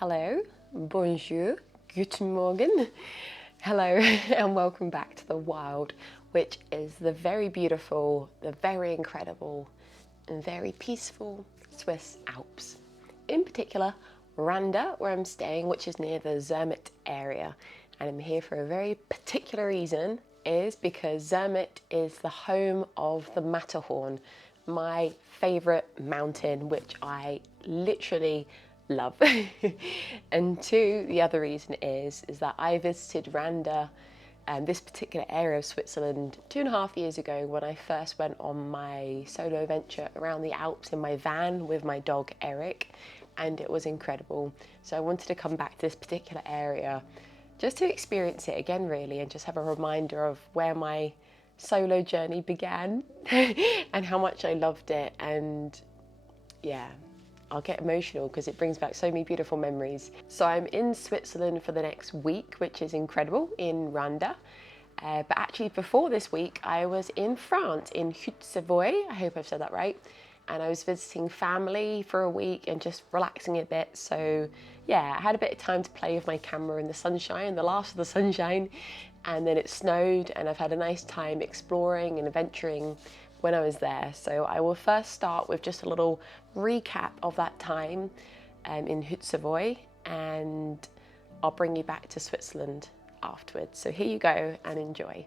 Hello, bonjour, guten Morgen, hello and welcome back to the wild, which is the very beautiful, the very incredible and very peaceful Swiss Alps. In particular, Randa, where I'm staying, which is near the Zermatt area. And I'm here for a very particular reason, is because Zermatt is the home of the Matterhorn, my favourite mountain, which I literally love. And two, the other reason is that I visited Randa, this particular area of Switzerland, 2.5 years ago when I first went on my solo venture around the Alps in my van with my dog Eric, and it was incredible. So I wanted to come back to this particular area just to experience it again really, and just have a reminder of where my solo journey began and how much I loved it. And yeah, I'll get emotional because it brings back so many beautiful memories. So I'm in Switzerland for the next week, which is incredible, in Randa. But actually before this week, I was in France, in Haute-Savoie, I hope I've said that right. And I was visiting family for a week and just relaxing a bit. So yeah, I had a bit of time to play with my camera in the sunshine, the last of the sunshine. And then it snowed, and I've had a nice time exploring and adventuring when I was there. So I will first start with just a little recap of that time in Haute-Savoie, and I'll bring you back to Switzerland afterwards. So here you go and enjoy.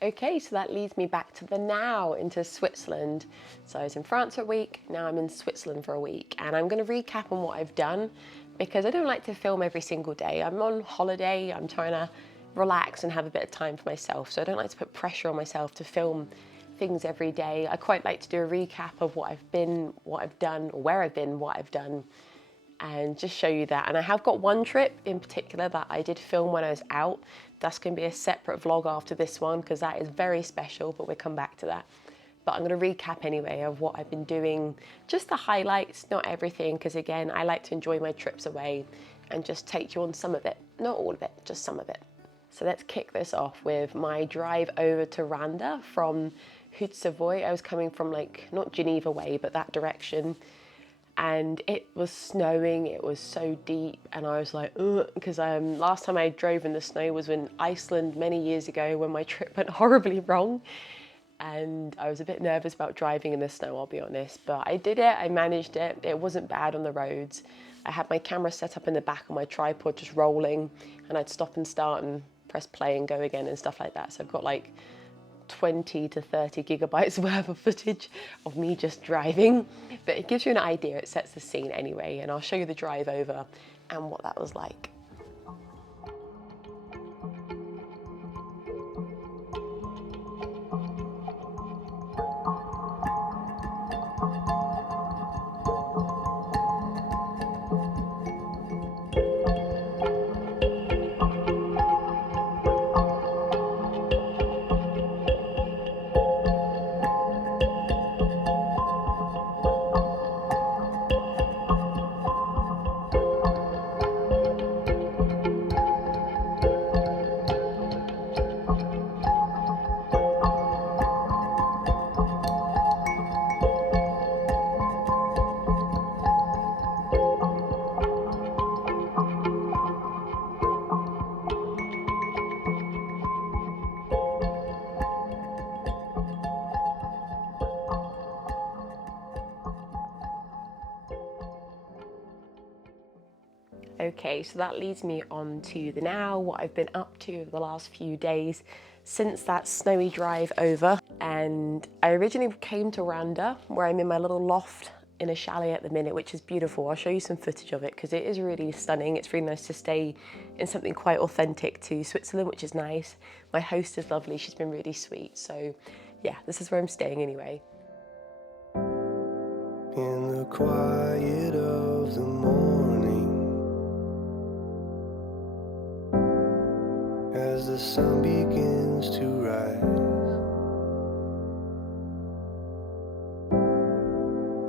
Okay, so that leads me back to the now, into Switzerland. So I was in France for a week, now I'm in Switzerland for a week, and I'm going to recap on what I've done because I don't like to film every single day. I'm on holiday, I'm trying to relax and have a bit of time for myself, so I don't like to put pressure on myself to film things every day. I quite like to do a recap of what I've been, what I've done, or where I've been, what I've done, and just show you that. And I have got one trip in particular that I did film when I was out. That's going to be a separate vlog after this one because that is very special, but we'll come back to that. But I'm going to recap anyway of what I've been doing, just the highlights, not everything, because again, I like to enjoy my trips away and just take you on some of it, not all of it, just some of it. So let's kick this off with my drive over to Randa from Hude Savoy. I was coming from like, not Geneva way, but that direction. And it was snowing, it was so deep, and I was like, ugh, because last time I drove in the snow was in Iceland many years ago when my trip went horribly wrong. And I was a bit nervous about driving in the snow, I'll be honest, but I did it, I managed it. It wasn't bad on the roads. I had my camera set up in the back of my tripod, just rolling, and I'd stop and start and press play and go again and stuff like that. So I've got like 20 to 30 gigabytes worth of footage of me just driving, but it gives you an idea, it sets the scene anyway, and I'll show you the drive over and what that was like. Okay, so that leads me on to the now, what I've been up to the last few days since that snowy drive over. And I originally came to Randa, where I'm in my little loft in a chalet at the minute, which is beautiful. I'll show you some footage of it because it is really stunning. It's really nice to stay in something quite authentic to Switzerland, which is nice. My host is lovely, she's been really sweet. So yeah, this is where I'm staying anyway. In the quiet of the morning, as the sun begins to rise,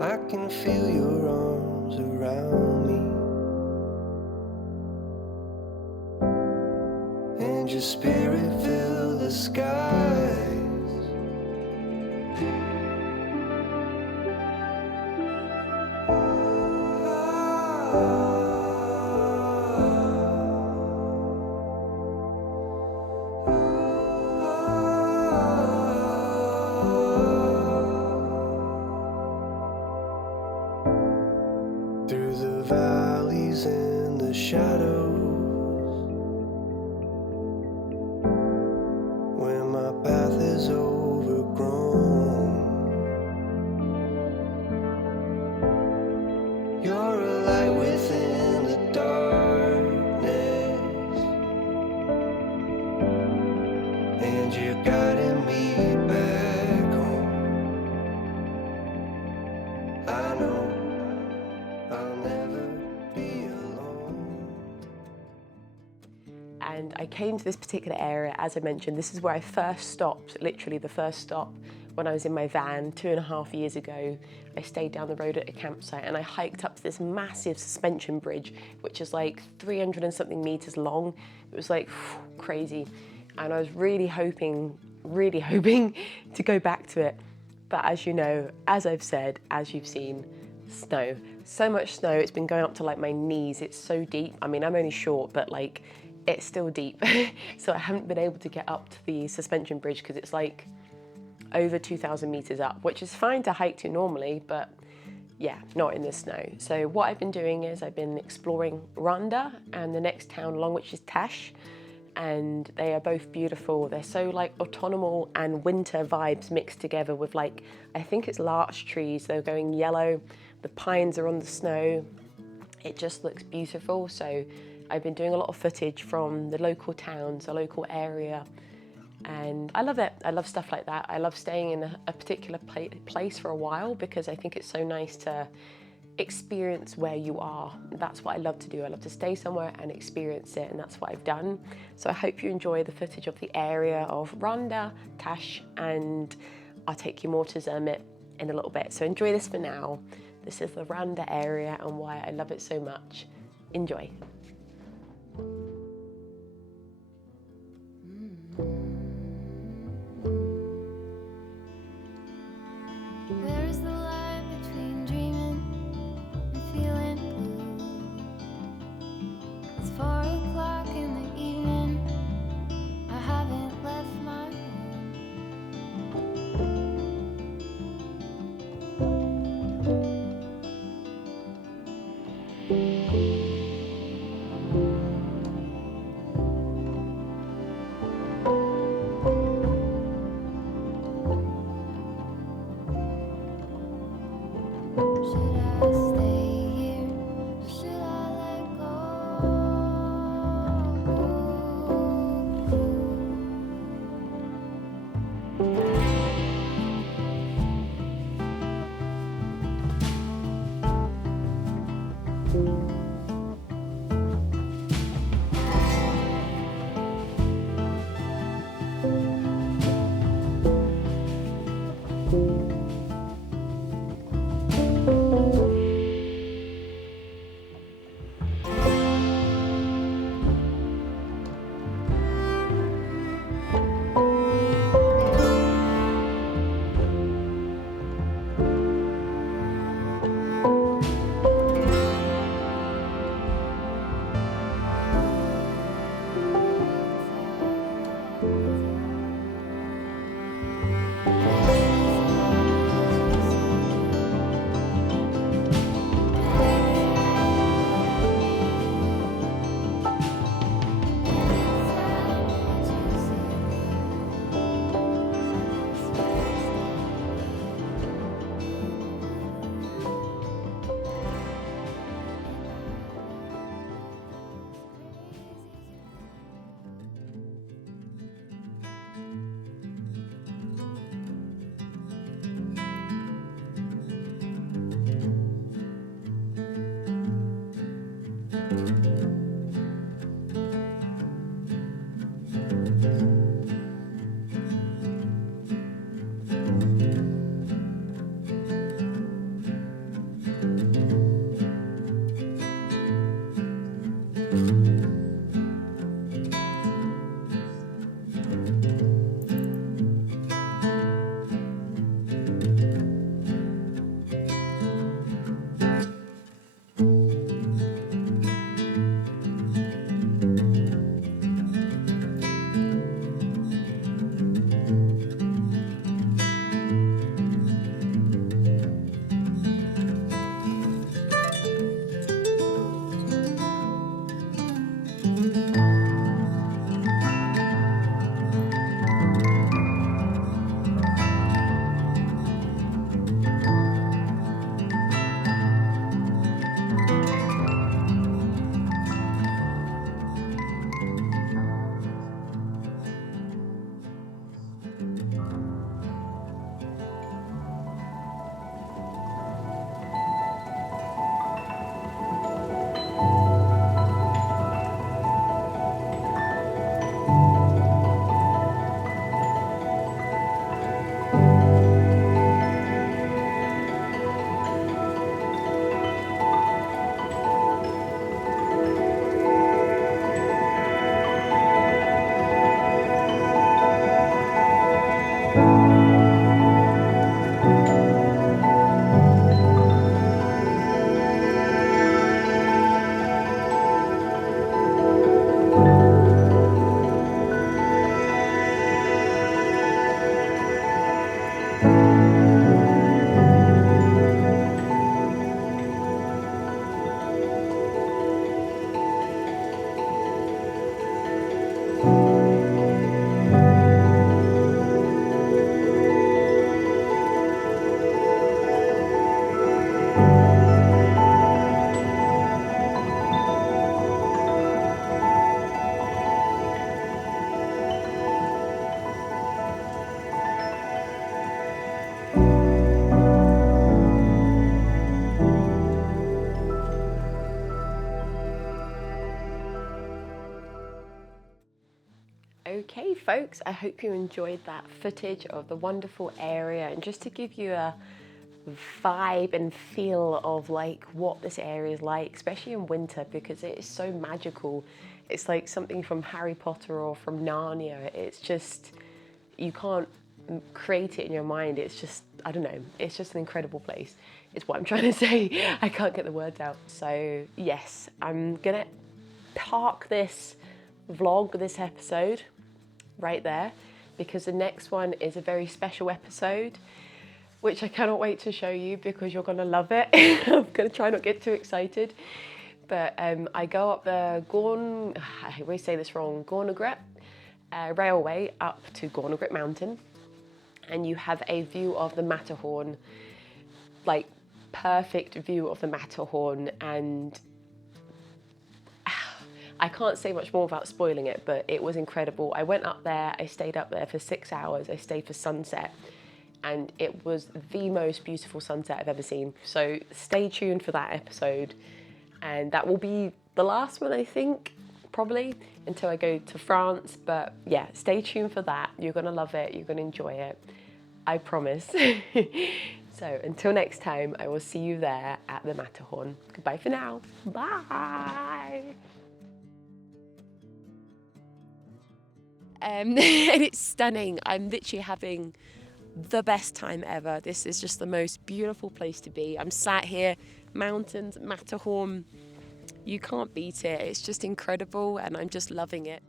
I can feel your arms around me, and your spirit fill the skies. Through the valleys and the shadows, where my path is overgrown, you're a light within the darkness, and you're guiding me back home. I know I'll never be alone. And I came to this particular area, as I mentioned, this is where I first stopped, literally the first stop when I was in my van 2.5 years ago. I stayed down the road at a campsite and I hiked up to this massive suspension bridge, which is like 300 and something meters long. It was like crazy. And I was really hoping to go back to it. But as you know, as I've said, as you've seen, snow. So much snow, it's been going up to like my knees. It's so deep. I mean, I'm only short, but like, it's still deep. So I haven't been able to get up to the suspension bridge because it's like over 2,000 meters up, which is fine to hike to normally, but yeah, not in the snow. So what I've been doing is I've been exploring Randa and the next town along, which is Tash. and they are both beautiful. They're so like autumnal and winter vibes mixed together with like, I think it's larch trees. They're going yellow. The pines are on the snow. It just looks beautiful. So I've been doing a lot of footage from the local towns, the local area, and I love it. I love stuff like that. I love staying in a particular place for a while because I think it's so nice to experience where you are. That's what I love to do. I love to stay somewhere and experience it, and that's what I've done. So I hope you enjoy the footage of the area of Randa, Tash, and I'll take you more to Zermatt in a little bit. So enjoy this for now. This is the Randa area and why I love it so much. Enjoy. Where is the line between dreaming and feeling blue? It's 4 o'clock in the evening. I haven't left my room. Okay folks, I hope you enjoyed that footage of the wonderful area, and just to give you a vibe and feel of like what this area is like, especially in winter, because it is so magical. It's like something from Harry Potter or from Narnia. It's just, you can't create it in your mind. It's just, I don't know, it's just an incredible place, is what I'm trying to say. I can't get the words out. So yes, I'm gonna park this vlog, this episode right there, because the next one is a very special episode, which I cannot wait to show you, because you're gonna love it. I'm gonna try not to get too excited. But I go up the I always say this wrong, Gornegret railway up to Gornegret Mountain, and you have a view of the Matterhorn, like perfect view of the Matterhorn, and I can't say much more without spoiling it, but it was incredible. I went up there, I stayed up there for 6 hours, I stayed for sunset, and it was the most beautiful sunset I've ever seen. So stay tuned for that episode. And that will be the last one, I think, probably, until I go to France. But yeah, stay tuned for that. You're gonna love it, you're gonna enjoy it, I promise. So until next time, I will see you there at the Matterhorn. Goodbye for now, bye. And it's stunning. I'm literally having the best time ever. This is just the most beautiful place to be. I'm sat here, mountains, Matterhorn. You can't beat it. It's just incredible, and I'm just loving it.